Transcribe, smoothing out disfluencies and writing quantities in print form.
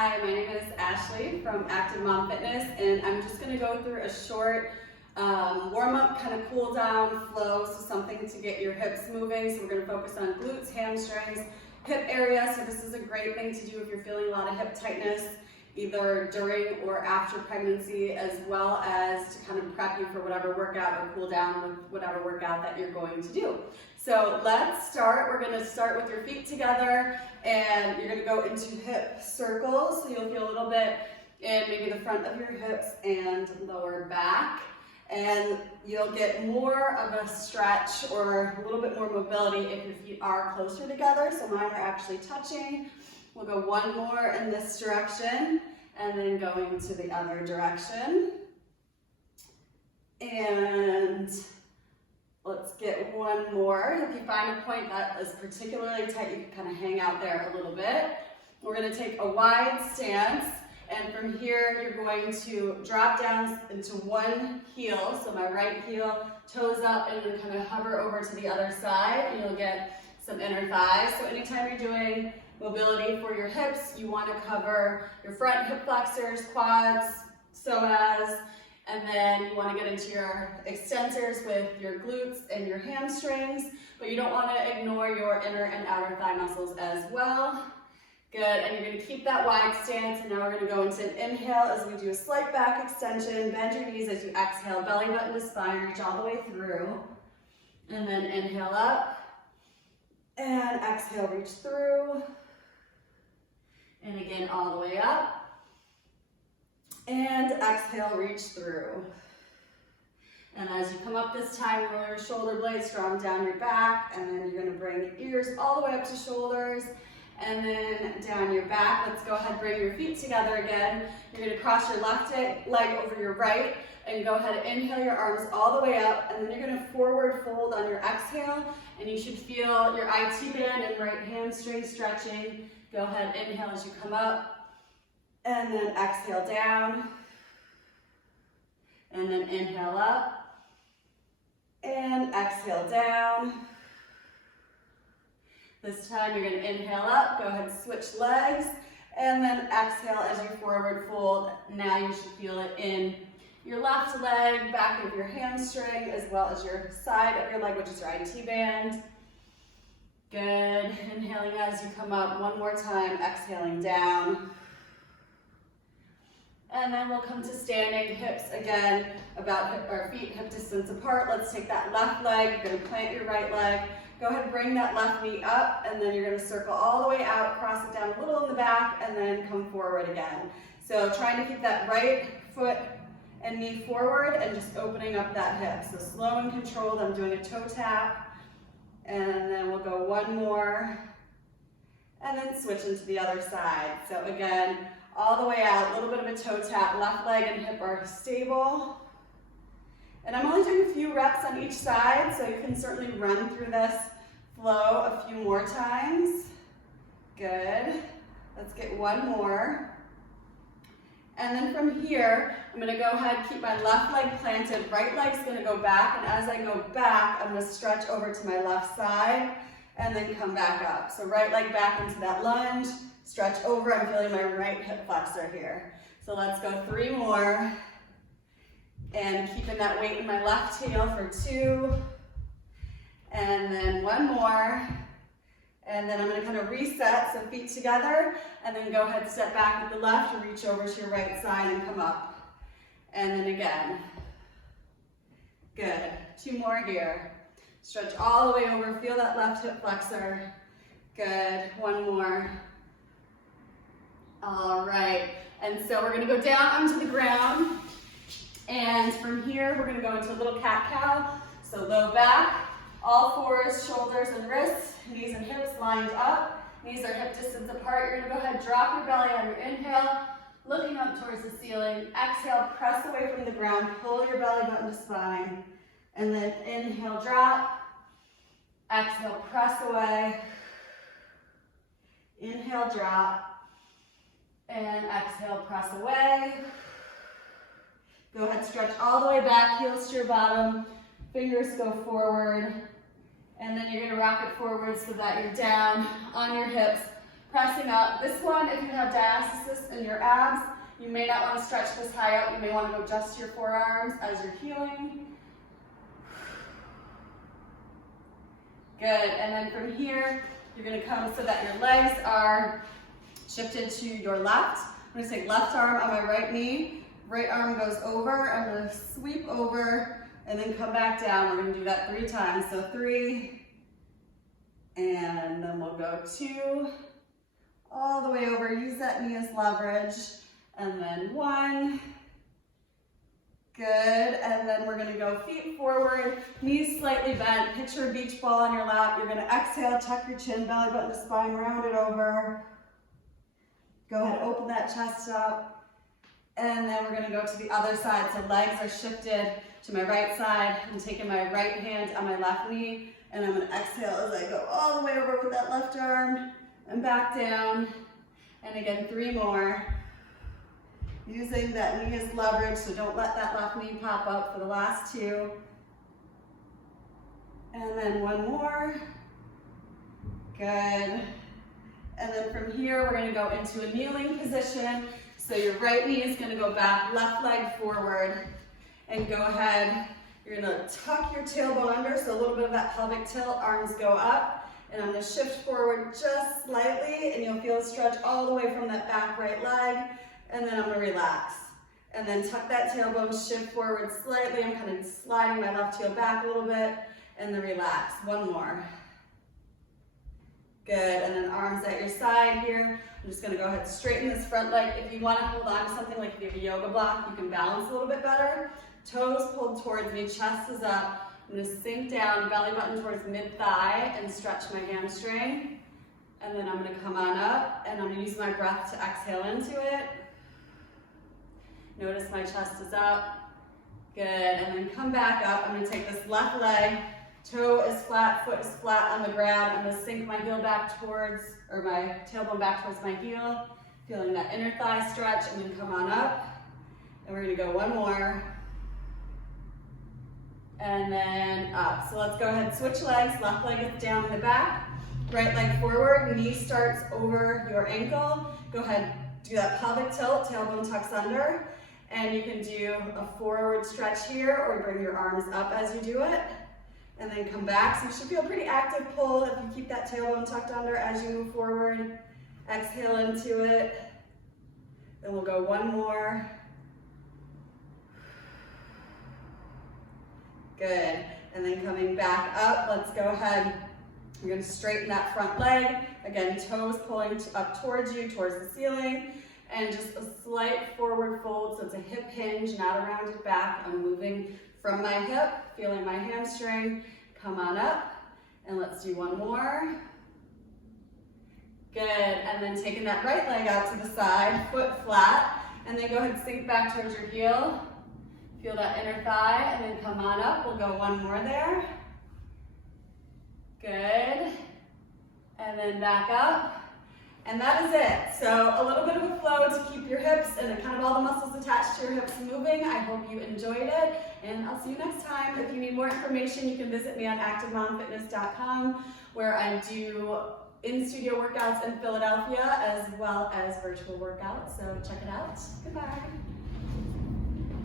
Hi, my name is Ashley from Active Mom Fitness, and I'm just going to go through a short warm-up, kind of cool down flow, so something to get your hips moving. So we're going to focus on glutes, hamstrings, hip area. So this is a great thing to do if you're feeling a lot of hip tightness, either during or after pregnancy, as well as to kind of prep you for whatever workout or cool down with whatever workout that you're going to do. So let's start. We're going to start with your feet together, and you're going to go into hip circles. So you'll feel a little bit in maybe the front of your hips and lower back, and you'll get more of a stretch or a little bit more mobility if your feet are closer together. So mine are actually touching. We'll go one more in this direction and then going to the other direction. And let's get one more. If you find a point that is particularly tight, you can kind of hang out there a little bit. We're going to take a wide stance, and from here you're going to drop down into one heel. So my right heel, toes up, and then kind of hover over to the other side, and you'll get some inner thighs. So anytime you're doing mobility for your hips, you want to cover your front hip flexors, quads, psoas, and then you want to get into your extensors with your glutes and your hamstrings, but you don't want to ignore your inner and outer thigh muscles as well. Good, and you're going to keep that wide stance, and now we're going to go into an inhale as we do a slight back extension. Bend your knees as you exhale, belly button to spine, reach all the way through, and then inhale up, and exhale, reach through, and again, all the way up. And exhale, reach through. And as you come up this time, roll your shoulder blades, draw them down your back, and then you're going to bring the ears all the way up to shoulders, and then down your back. Let's go ahead and bring your feet together again. You're going to cross your left leg over your right, and go ahead and inhale your arms all the way up, and then you're going to forward fold on your exhale, and you should feel your IT band and right hamstring stretching. Go ahead, inhale as you come up, and then exhale down, and then inhale up, and exhale down. This time you're going to inhale up, go ahead and switch legs, and then exhale as you forward fold. Now you should feel it in your left leg, back of your hamstring, as well as your side of your leg, which is your IT band. Good, inhaling as you come up, one more time, exhaling down. And then we'll come to standing, hips again, about our feet hip distance apart. Let's take that left leg, you're going to plant your right leg. Go ahead and bring that left knee up, and then you're going to circle all the way out, cross it down a little in the back, and then come forward again. So trying to keep that right foot and knee forward and just opening up that hip. So slow and controlled, I'm doing a toe tap, and then we'll go one more, and then switch into the other side. So again, all the way out, a little bit of a toe tap, left leg and hip are stable. And I'm only doing a few reps on each side, so you can certainly run through this flow a few more times. Good. Let's get one more. And then from here, I'm going to go ahead and keep my left leg planted. Right leg's going to go back, and as I go back, I'm going to stretch over to my left side and then come back up. So right leg back into that lunge. Stretch over, I'm feeling my right hip flexor here. So let's go three more. And keeping that weight in my left heel for two. And then one more. And then I'm going to kind of reset, so feet together. And then go ahead and step back with the left and reach over to your right side and come up. And then again. Good. Two more here. Stretch all the way over, feel that left hip flexor. Good. One more. All right, and so we're going to go down onto the ground, and from here we're going to go into a little cat-cow. So low back, all fours, shoulders and wrists, knees and hips lined up. Knees are hip distance apart. You're going to go ahead and drop your belly on your inhale, looking up towards the ceiling. Exhale, press away from the ground, pull your belly button to spine, and then inhale, drop. Exhale, press away. Inhale, drop. And exhale, press away. Go ahead, stretch all the way back, heels to your bottom, fingers go forward, and then you're going to rock it forward so that you're down on your hips, Pressing up. This one, if you have diastasis in your abs, you may not want to stretch this high out. You may want to go just to your forearms as you're healing. Good, and then from here, you're gonna come so that your legs are shifted to your left. I'm gonna take left arm on my right knee, right arm goes over, I'm gonna sweep over and then come back down. We're gonna do that 3 times. So 3, and then we'll go 2, all the way over, use that knee as leverage, and then 1, good, and then we're gonna go feet forward, knees slightly bent, picture a beach ball on your lap. You're gonna exhale, tuck your chin, belly button to spine, round it over. Go ahead, open that chest up, and then we're gonna go to the other side. So legs are shifted to my right side. I'm taking my right hand on my left knee, and I'm gonna exhale as I go all the way over with that left arm, and back down, and again, 3 more. Using that knee as leverage, so don't let that left knee pop up for the last 2. And then 1 more. Good. And then from here, we're gonna go into a kneeling position. So your right knee is gonna go back, left leg forward, and go ahead. You're gonna tuck your tailbone under, so a little bit of that pelvic tilt, arms go up, and I'm gonna shift forward just slightly, and you'll feel a stretch all the way from that back right leg. And then I'm gonna relax. And then tuck that tailbone, shift forward slightly. I'm kind of sliding my left heel back a little bit, and then relax. 1 more. Good, and then arms at your side here. I'm just gonna go ahead and straighten this front leg. If you wanna hold on to something like if you have a yoga block, you can balance a little bit better. Toes pulled towards me, chest is up. I'm gonna sink down, belly button towards mid-thigh, and stretch my hamstring. And then I'm gonna come on up, and I'm gonna use my breath to exhale into it. Notice my chest is up. Good, and then come back up. I'm gonna take this left leg, toe is flat, foot is flat on the ground. I'm gonna sink my heel back towards, or my tailbone back towards my heel, feeling that inner thigh stretch, and then come on up. And we're gonna go 1 more. And then up. So let's go ahead and switch legs. Left leg is down in the back, right leg forward, knee starts over your ankle. Go ahead, do that pelvic tilt, tailbone tucks under. And you can do a forward stretch here, or bring your arms up as you do it. And then come back. So you should feel a pretty active pull if you keep that tailbone tucked under as you move forward. Exhale into it. Then we'll go 1 more. Good. And then coming back up, let's go ahead. You're gonna straighten that front leg. Again, toes pulling up towards you, towards the ceiling. And just a slight forward fold, so it's a hip hinge, not a rounded back. I'm moving from my hip, feeling my hamstring. Come on up, and let's do 1 more. Good, and then taking that right leg out to the side, foot flat, and then go ahead and sink back towards your heel. Feel that inner thigh, and then come on up. We'll go 1 more there. Good, and then back up. And that is it. So a little bit of a flow to keep your hips and kind of all the muscles attached to your hips moving. I hope you enjoyed it, and I'll see you next time. If you need more information, you can visit me on activemomfitness.com, where I do in-studio workouts in Philadelphia as well as virtual workouts. So check it out. Goodbye.